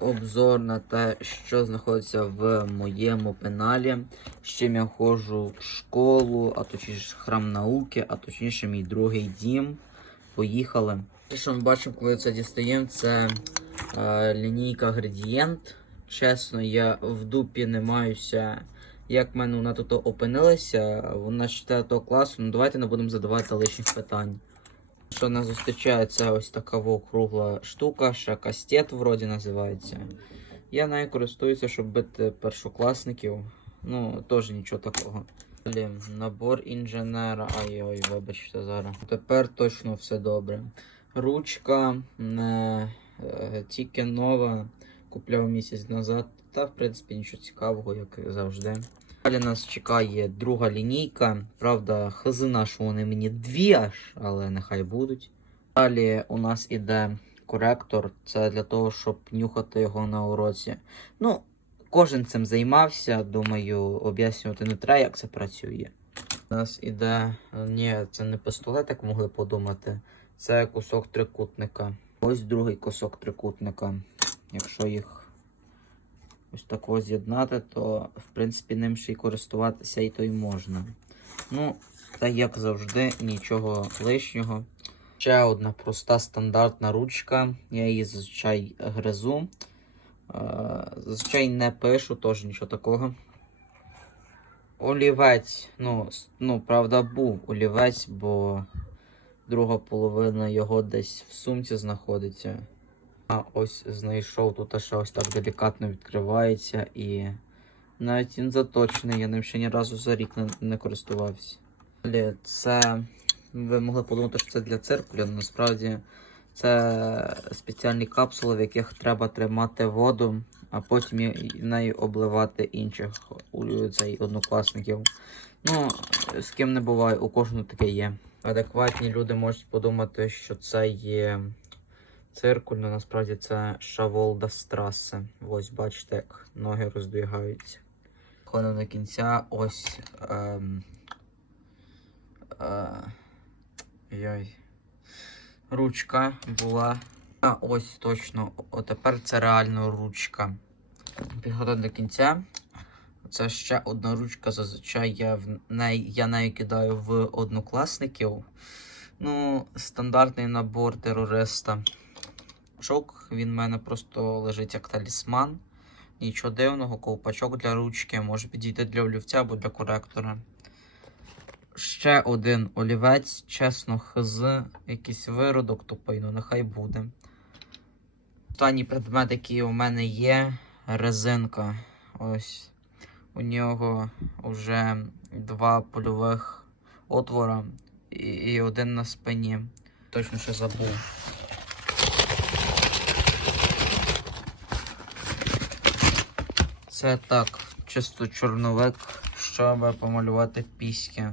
Обзор на те, що знаходиться в моєму пеналі, з чим я ходжу в школу, а точніше храм науки, а точніше мій другий дім. Поїхали. Те, що ми бачимо, коли це дістаємо, це е, лінійка градієнт. Чесно, я в дупі не маюся, як в мене вона тут опинилася. Вона з 4 класу. Ну давайте не будемо задавати лишніх питань. Що нас зустрічає, це ось така округла кругла штука, ще кастет вроді називається. Я нею користуюся, щоб бити першокласників. Ну, теж нічого такого. Далі, набор інженера. Ай-ой, вибачте зараз. Тепер точно все добре. Ручка не е, тільки нова. Купляв місяць назад. Та, в принципі, нічого цікавого, як завжди. Далі нас чекає друга лінійка. Правда, хазина, що вони мені дві аж, але нехай будуть. Далі у нас іде коректор. Це для того, щоб нюхати його на уроці. Ну, кожен цим займався. Думаю, об'яснювати не треба, як це працює. У нас іде. Ні, це не пістолет, як могли подумати. Це кусок трикутника. Ось другий кусок трикутника. Якщо їх ось тако з'єднати, то в принципі ним ще й користуватися і то й можна. Ну, та як завжди, нічого лишнього. Ще одна проста стандартна ручка. Я її зазвичай гризу. Е, Зазвичай не пишу, теж нічого такого. Олівець. Ну, ну, правда, був олівець, бо друга половина його десь в сумці знаходиться. А ось знайшов тут ще ось так делікатно відкривається і навіть він заточений, я ним ще ні разу за рік не, не користувався. Далі це ви могли подумати, що це для циркуля, але насправді це спеціальні капсули, в яких треба тримати воду, а потім нею обливати інших цей, однокласників. Ну, з ким не буває, у кожного таке є. Адекватні люди можуть подумати, що це є циркуль, насправді це Шаволда Страсе. Ось бачите, як ноги роздвігаються. Ходимо до кінця. Ось. Ем, е. Ручка була. А, ось точно. О, тепер це реально ручка. Підходимо до кінця. Це ще одна ручка. Зазвичай я в неї, я нею кидаю в однокласників. Ну, стандартний набор терориста. Ковпачок, він в мене просто лежить як талісман. Нічого дивного, ковпачок для ручки, може підійти для олівця або для коректора. Ще один олівець, чесно, хз, якийсь виродок тупий, ну нехай буде. Останній предмет, який у мене є, резинка. Ось. У нього вже два польових отвора і, один на спині. Точно ще забув. Це так, чисто чорновик, щоб помалювати піськи.